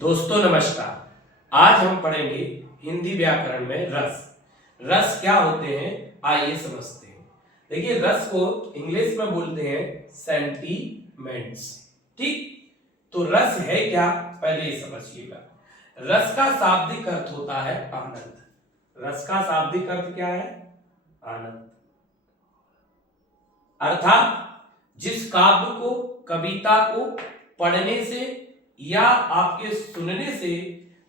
दोस्तों नमस्कार। आज हम पढ़ेंगे हिंदी व्याकरण में रस। रस क्या होते हैं आइए समझते हैं। देखिए रस को इंग्लिश में बोलते हैं सेंटीमेंट्स। ठीक, तो रस है क्या पहले ये समझिएगा। रस का शाब्दिक अर्थ होता है आनंद। रस का शाब्दिक अर्थ क्या है? आनंद। अर्थात जिस काव्य को, कविता को पढ़ने से या आपके सुनने से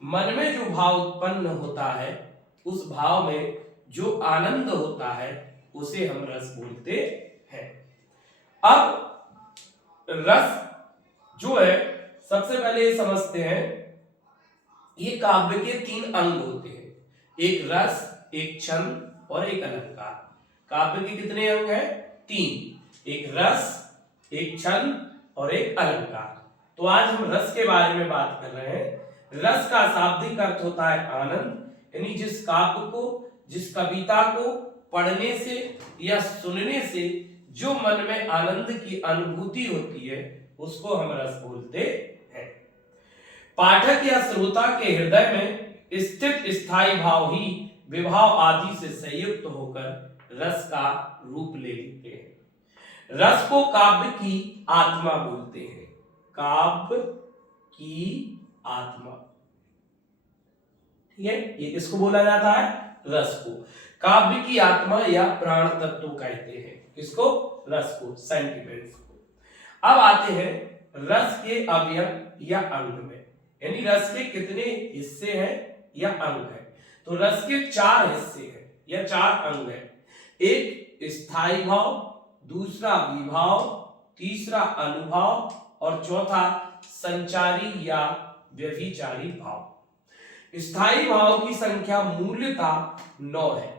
मन में जो भाव उत्पन्न होता है, उस भाव में जो आनंद होता है उसे हम रस बोलते हैं। अब रस जो है, सबसे पहले ये समझते हैं, ये काव्य के तीन अंग होते हैं, एक रस, एक छंद और एक अलंकार। काव्य के कितने अंग हैं? तीन, एक रस, एक छंद और एक अलंकार। तो आज हम रस के बारे में बात कर रहे हैं। रस का शाब्दिक अर्थ होता है आनंद, यानी जिस काव्य को, जिस कविता को पढ़ने से या सुनने से जो मन में आनंद की अनुभूति होती है उसको हम रस बोलते हैं। पाठक या श्रोता के हृदय में स्थित स्थायी भाव ही विभाव आदि से संयुक्त होकर रस का रूप ले लेते हैं। रस को काव्य की आत्मा बोलते हैं। काव्य की आत्मा, ठीक है, ये किसको बोला जाता है? रस को। काव्य की आत्मा या प्राण तत्व कहते हैं किसको? रस को, सेंटिमेंट्स को। अब आते हैं रस के अवयव या अंग में, यानी रस के कितने हिस्से हैं या अंग हैं। तो रस के चार हिस्से हैं या चार अंग हैं। एक स्थायी भाव, दूसरा विभाव, तीसरा अनुभाव और चौथा संचारी या व्यभिचारी भाव। स्थायी भाव की संख्या मूलतः 9 है,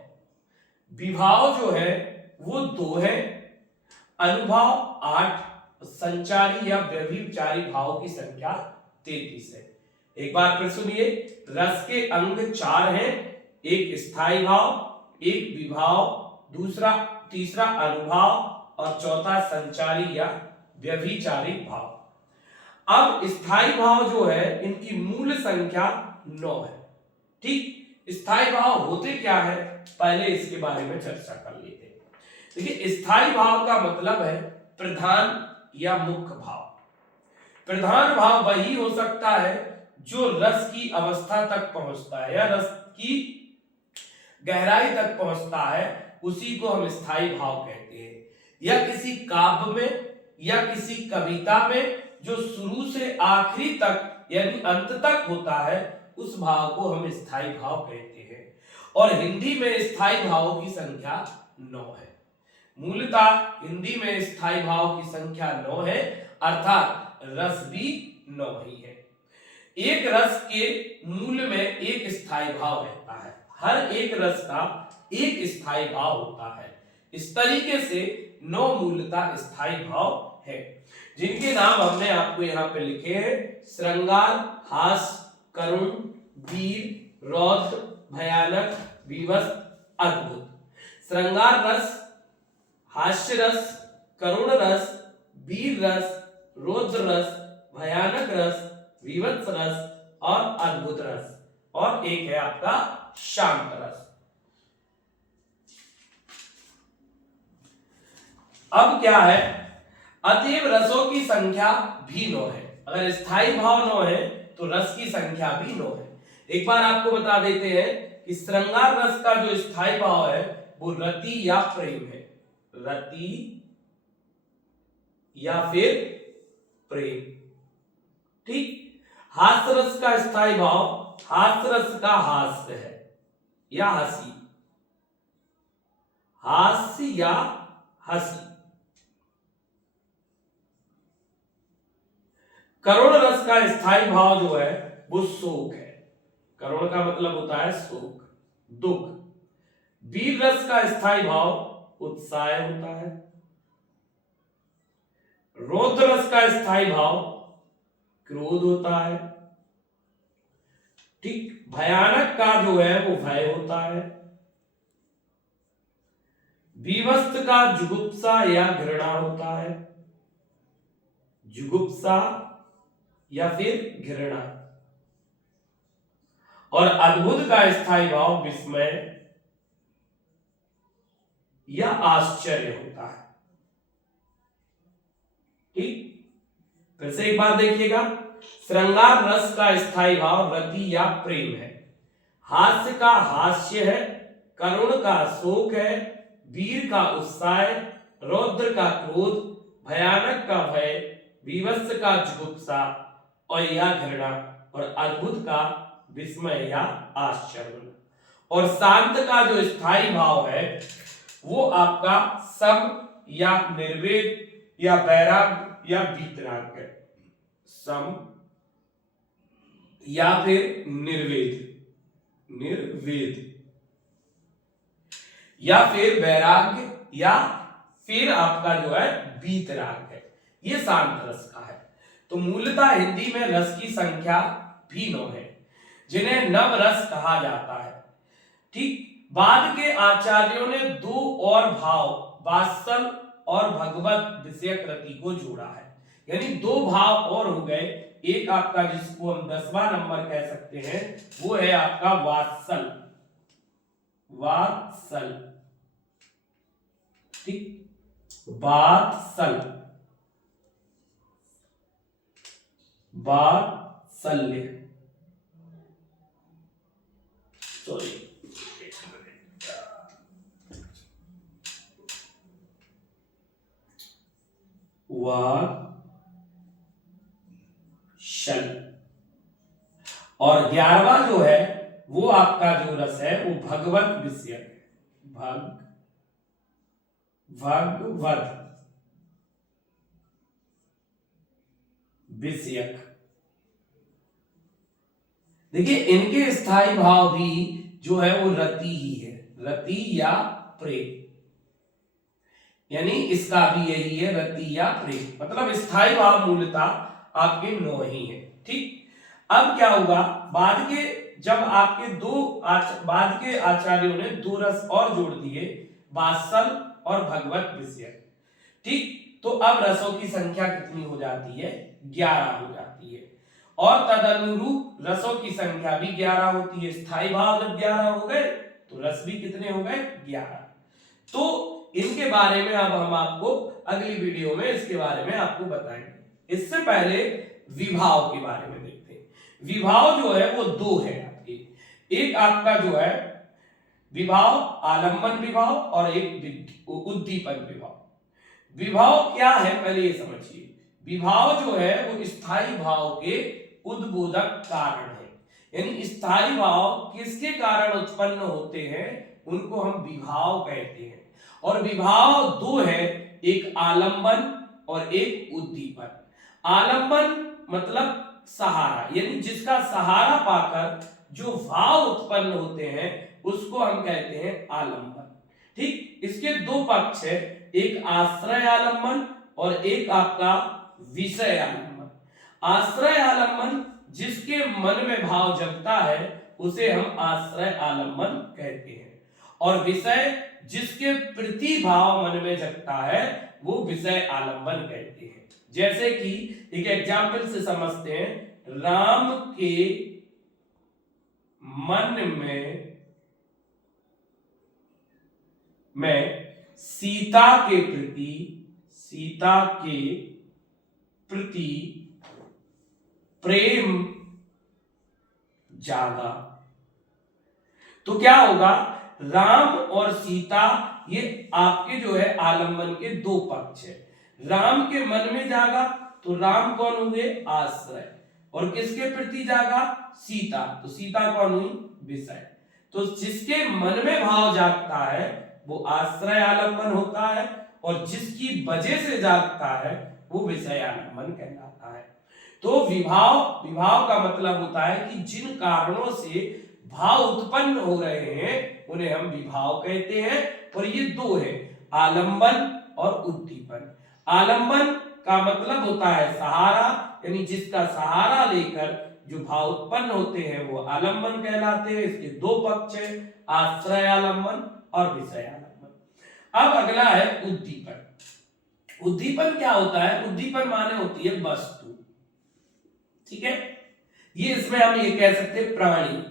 विभाव जो है वो 2 है, अनुभाव 8, संचारी या व्यभिचारी भाव की संख्या 33 है। एक बार फिर सुनिए, रस के अंग 4 हैं, एक स्थायी भाव, एक विभाव, दूसरा तीसरा अनुभाव और चौथा संचारी या व्यभिचारी भाव। अब स्थायी भाव जो है इनकी मूल संख्या 9 है। ठीक, स्थायी भाव होते क्या है पहले इसके बारे में चर्चा कर लेते हैं। देखिए स्थायी भाव का मतलब है प्रधान या मुख्य भाव। प्रधान भाव वही हो सकता है जो रस की अवस्था तक पहुंचता है या रस की गहराई तक पहुंचता है, उसी को हम स्थायी भाव कहते हैं। या किसी काव्य में या किसी कविता में जो शुरू से आखिरी तक यानी अंत तक होता है, उस भाव को हम स्थायी भाव कहते हैं। और हिंदी में स्थायी भावों की संख्या 9 है। मूलतः हिंदी में स्थायी भाव की संख्या 9 है, अर्थात रस भी 9 ही है। एक रस के मूल में एक स्थायी भाव रहता है, हर एक रस का एक स्थायी भाव होता है। इस तरीके से 9 मूलतः स्थायी भाव है, जिनके नाम हमने आपको यहाँ पे लिखे हैं। श्रृंगार, हास, करुण, वीर, रौद्र, भयानक, विवश, अद्भुत। श्रृंगार रस, हास्य रस, करुण रस, वीर रस, रौद्र रस, भयानक रस, विवश रस और अद्भुत रस, और एक है आपका शांत रस। अब क्या है, अतएव रसों की संख्या भी 9 है। अगर स्थायी भाव 9 है तो रस की संख्या भी 9 है। एक बार आपको बता देते हैं कि श्रृंगार रस का जो स्थायी भाव है वो रति या प्रेम है। रति या फिर प्रेम। ठीक, हास्य रस का स्थायी भाव हास्य रस का हास्य है या हंसी, हास्य या हंसी। करुण रस का स्थायी भाव जो है वो शोक है। करुण का मतलब होता है शोक, दुख। वीर रस का स्थायी भाव उत्साह होता है। रौद्र रस का स्थायी भाव क्रोध होता है। ठीक, भयानक का जो है वो भय होता है। विवश का जुगुप्सा या घृणा होता है। जुगुप्सा या फिर घृणा। और अद्भुत का स्थायी भाव विस्मय या आश्चर्य होता है। ठीक, फिर से एक बार देखिएगा। श्रृंगार रस का स्थायी भाव रति या प्रेम है, हास्य का हास्य है, करुण का शोक है, वीर का उत्साह, रौद्र का क्रोध, भयानक का भय, विवश का जुगुप्सा और या घृणा, और अद्भुत का विस्मय या आश्चर्य। और शांत का जो स्थायी भाव है वो आपका सम या निर्वेद या वैराग या वीतराग है। सम या फिर निर्वेद या फिर वैराग्य या फिर आपका जो है वीतराग है, ये शांत रस का है। तो मूलतः हिंदी में रस की संख्या भी 9 है, जिन्हें नव रस कहा जाता है। ठीक, बाद के आचार्यों ने 2 और भाव वात्सल और भगवत विषयक रति को जोड़ा है, यानी 2 भाव और हो गए। एक आपका जिसको हम 10वां नंबर कह सकते हैं वो है आपका वात्सल। ठीक, वात्सल्य, सॉरी, और 11वां जो है वो आपका जो रस है वो भगवत विषयक है। भगवत विषयक। देखिए इनके स्थायी भाव भी जो है वो रति ही है, रति या प्रेम, यानी इसका भी यही है, रति या प्रेम। मतलब स्थायी भाव मूलतः आपके 9 ही है। ठीक, अब क्या होगा, बाद के जब आपके बाद के आचार्यों ने 2 रस और जोड़ दिए, वात्सल और भगवत विषय। ठीक, तो अब रसों की संख्या कितनी हो जाती है? 11 हो जाती है। और तदनुरूप रसों की संख्या भी 11 होती है। स्थायी भाव जब 11 हो गए तो रस भी कितने हो गए? 11। तो इनके बारे में अब हम आपको अगली वीडियो में इसके बारे में आपको बताएंगे। इससे पहले विभाव के बारे में देखते हैं। विभाव जो है वो 2 है आपके, एक आपका जो है विभाव आलंबन विभाव और एक उद्दीपन विभाव। विभाव क्या है पहले ये समझिए। विभाव जो है वो स्थायी भाव के उद्बोधक कारण है, यानी स्थायी भाव किसके कारण उत्पन्न होते हैं उनको हम विभाव कहते हैं। और विभाव 2 है, एक आलंबन और एक उद्दीपन। आलंबन मतलब सहारा, यानी जिसका सहारा पाकर जो भाव उत्पन्न होते हैं उसको हम कहते हैं आलंबन। ठीक, इसके 2 पक्ष है, एक आश्रय आलंबन और एक आपका विषय आलंबन। आश्रय आलंबन जिसके मन में भाव जगता है उसे हम आश्रय आलंबन कहते हैं, और विषय जिसके प्रति भाव मन में जगता है वो विषय आलंबन कहते हैं। जैसे कि एक एग्जाम्पल से समझते हैं, राम के मन में सीता के प्रति प्रेम जागा, तो क्या होगा, राम और सीता ये आपके जो है आलंबन के 2 पक्ष है। राम के मन में जागा तो राम कौन हुए? आश्रय। और किसके प्रति जागा? सीता, तो सीता कौन हुई? विषय। तो जिसके मन में भाव जागता है वो आश्रय आलंबन होता है, और जिसकी वजह से जागता है वो विषय आलंबन कहलाता है। तो विभाव का मतलब होता है कि जिन कारणों से भाव उत्पन्न हो रहे हैं उन्हें हम विभाव कहते हैं। और ये 2 है, आलंबन और उद्दीपन। आलंबन का मतलब होता है सहारा, यानी जिसका सहारा लेकर जो भाव उत्पन्न होते हैं वो आलंबन कहलाते हैं। इसके 2 पक्ष है, आश्रय आलंबन और विषय आलंबन। अब अगला है उद्दीपन। उद्दीपन क्या होता है? उद्दीपन माने होती है वस्तु। ठीक है, ये इसमें हम ये कह सकते हैं प्राणी,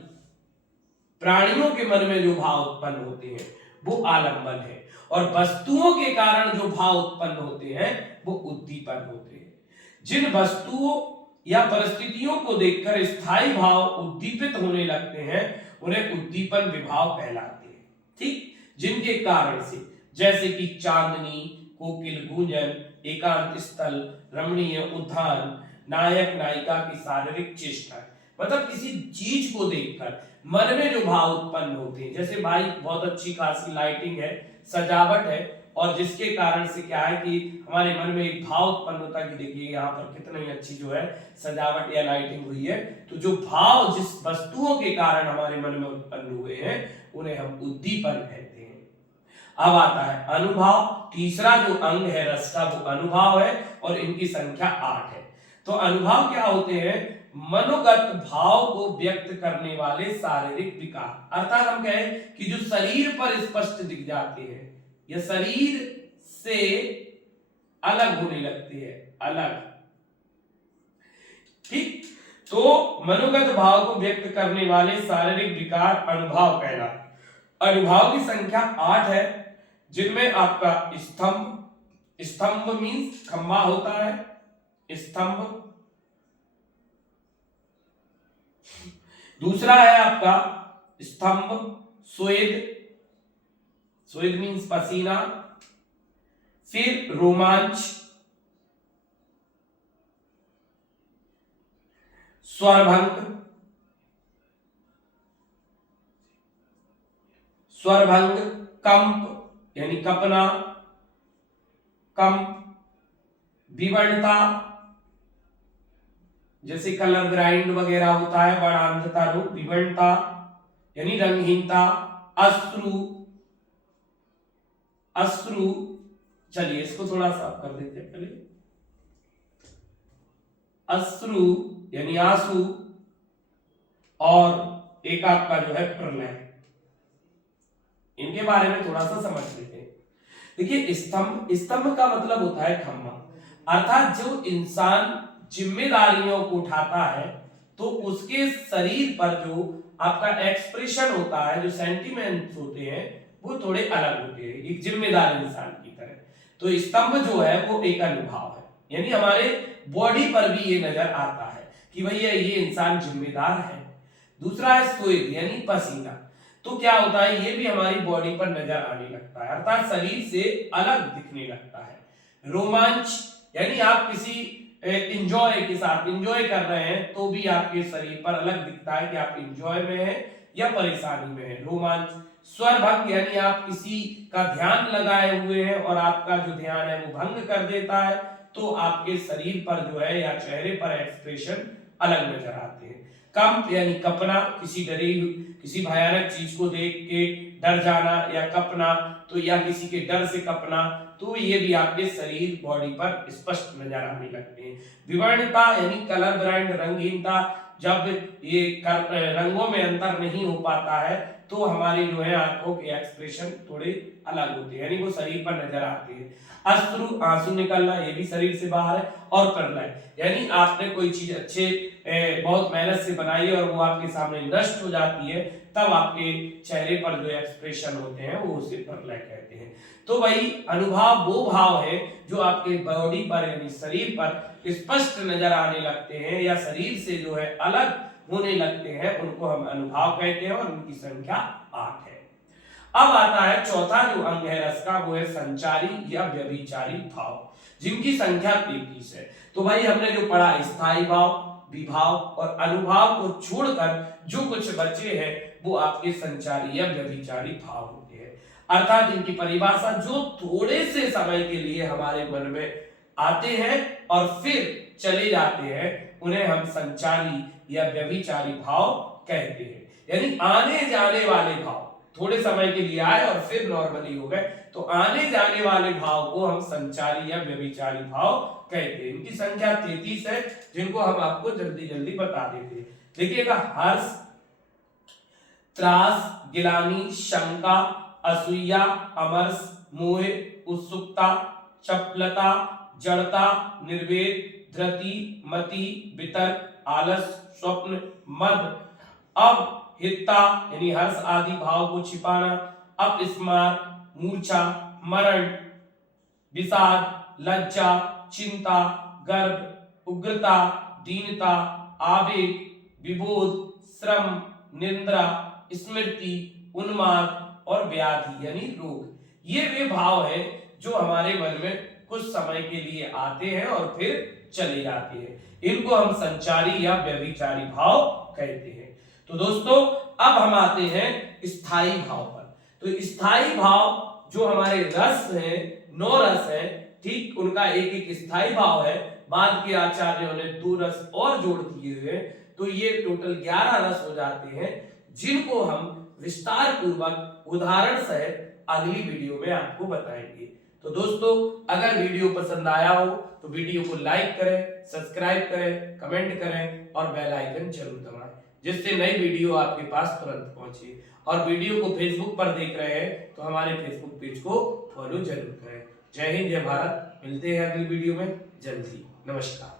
प्राणियों के मन में जो भाव उत्पन्न होते हैं वो आलंबन है, और वस्तुओं के कारण जो भाव उत्पन्न होते हैं वो उद्दीपन होते हैं। जिन वस्तुओं या परिस्थितियों को देखकर स्थायी भाव उद्दीपित होने लगते हैं उन्हें उद्दीपन विभाव कहलाते हैं। ठीक, जिनके कारण से, जैसे कि चांदनी, कोकिल गूंजन, एकांत स्थल, रमणीय उद्यान, नायक नायिका की शारीरिक चेष्टा, मतलब किसी चीज को देखकर मन में जो भाव उत्पन्न होते हैं, जैसे भाई बहुत अच्छी खासी लाइटिंग है, सजावट है, और जिसके कारण से क्या है कि हमारे मन में एक भाव उत्पन्न होता है कि देखिए यहाँ पर कितनी अच्छी जो है सजावट या लाइटिंग हुई है। तो जो भाव जिस वस्तुओं के कारण हमारे मन में उत्पन्न हुए हैं उन्हें हम उद्दीपन कहते हैं। अब आता है अनुभाव। तीसरा जो अंग है रस का वो अनुभाव है, और इनकी संख्या 8 है। तो अनुभाव क्या होते हैं? मनोगत भाव को व्यक्त करने वाले शारीरिक विकार, अर्थात हम कहें कि जो शरीर पर स्पष्ट दिख जाते हैं या शरीर से अलग होने लगती है, अलग। ठीक, तो मनोगत भाव को व्यक्त करने वाले शारीरिक विकार अनुभाव कहलाते। अनुभाव की संख्या 8 है, जिनमें आपका स्तंभ, स्तंभ मीन्स खंभा होता है, स्तंभ। दूसरा है आपका स्तंभ, स्वेद, स्वेद मीन्स पसीना, फिर रोमांच, स्वरभंग, स्वरभंग, कंप यानी कपना, कंप, विवर्णता, जैसे कलर ग्राइंड वगैरह होता है, वर्णांधता रूप, विवर्णता यानी रंगहीनता, अश्रु, अश्रु, चलिए इसको थोड़ा साफ कर देते हैं पहले, अश्रु यानी आंसू, और एक आपका जो है प्रलय। इनके बारे में थोड़ा सा समझ लेते हैं। देखिए स्तंभ, स्तंभ का मतलब होता है खंभा, अर्थात जो इंसान जिम्मेदारियों को उठाता है तो उसके शरीर पर जो आपका एक्सप्रेशन होता है, जो सेंटिमेंट्स होते हैं वो थोड़े अलग होते हैं एक जिम्मेदार इंसान की तरह। तो स्तंभ जो है वो एक अनुभाव है, यानी हमारे बॉडी पर भी ये नजर आता है कि भैया ये इंसान जिम्मेदार है। दूसरा है स्वेद यानी पसीना। तो क्या होता है, ये भी हमारी बॉडी पर नजर आने लगता है, अर्थात शरीर से अलग दिखने लगता है। रोमांच यानी आप किसी एंजॉय के साथ एंजॉय कर रहे हैं तो भी आपके शरीर पर अलग दिखता है कि आप एंजॉय में हैं या परेशानी में हैं, रोमांच। स्वरभंग यानी आप किसी का ध्यान लगाए हुए हैं और आपका जो ध्यान है वो भंग कर देता है, तो आपके शरीर पर जो है या चेहरे पर एक्सप्रेशन अलग नजर आते हैं। कंप यानी कपना, किसी भयानक चीज को देख के डर जाना या कपना, तो या किसी के डर से कपना, तो ये भी आपके शरीर बॉडी पर स्पष्ट नजर आने लगते हैं। विवर्णता यानी कलर ब्राइंड, रंगहीनता, जब ये रंगों में अंतर नहीं हो पाता है तो हमारी जो है आंखों के एक्सप्रेशन थोड़े अलग होते हैं, यानी वो शरीर पर नजर आते हैं। अश्रु आंसू निकलना, ये भी शरीर से बाहर है। और प्रलय यानी आपने कोई चीज अच्छे बहुत मेहनत से बनाई और वो आपके सामने नष्ट हो जाती है, तब आपके चेहरे पर जो एक्सप्रेशन होते हैं वो उसे प्रलय कहते हैं। तो भाई अनुभाव वो भाव है जो आपके बॉडी पर यानी शरीर पर स्पष्ट नजर आने लगते हैं या शरीर से जो है अलग होने लगते हैं, उनको हम अनुभाव कहते हैं, और उनकी संख्या 8 है। अब आता है चौथा जो अंग है रस का, वो है संचारी या व्यभिचारी भाव, जिनकी संख्या 33 है। तो भाई हमने जो पढ़ा स्थायी भाव, विभाव और अनुभाव को छोड़कर जो कुछ बचे हैं वो आपके संचारी या व्यभिचारी भाव होते हैं, अर्थात इनकी परिभाषा जो थोड़े से समय के लिए हमारे मन में आते हैं और फिर चले जाते हैं, उन्हें हम संचारी या व्यभिचारी भाव कहते हैं। यानी आने जाने वाले भाव, थोड़े समय के लिए आए और फिर नॉर्मली हो गए, तो आने जाने वाले भाव को हम संचारी या व्यभिचारी भाव कहते हैं। इनकी संख्या 33 है, जिनको हम आपको जल्दी जल्दी बता देते हैं। देखिएगा, हर्ष, त्रास, गिलानी, शंका, असूया, अमर्ष, मोह, उत्सुकता, चपलता, जड़ता, निर्वेद, धृति, मति, वितर्क, आलस, स्वप्न, मद। अब हित्ता यानी हर्ष आदि भाव को छिपाना, अपस्मार मूर्छा, मरण, विषाद, लज्जा, चिंता, गर्व, उग्रता, दीनता, आवेग, विबोध, श्रम, निंद्रा, स्मृति, उन्माद और व्याधि यानी रोग। ये वे भाव हैं जो हमारे मन में कुछ समय के लिए आते हैं और फिर चले जाते हैं। इनको हम संचारी या व्यभिचारी भाव कहते हैं। तो दोस्तों अब हम आते हैं स्थायी भाव पर। तो स्थायी भाव जो हमारे रस हैं, 9 रस हैं, ठीक उनका एक एक स्थायी भाव है। बाद के आचार्यों ने 2 रस और जोड़ दिए हुए, तो ये टोटल 11 रस हो जाते हैं, जिनको हम विस्तार पूर्वक उदाहरण सहित अगली वीडियो में आपको बताएंगे। तो दोस्तों अगर वीडियो पसंद आया हो तो वीडियो को लाइक करें, सब्सक्राइब करें, कमेंट करें और बेल आइकन जरूर दबाएं, जिससे नई वीडियो आपके पास तुरंत पहुंचे। और वीडियो को फेसबुक पर देख रहे हैं तो हमारे फेसबुक पेज को फॉलो जरूर करें। जय हिंद, जय भारत। मिलते हैं अगली वीडियो में जल्द ही। नमस्कार।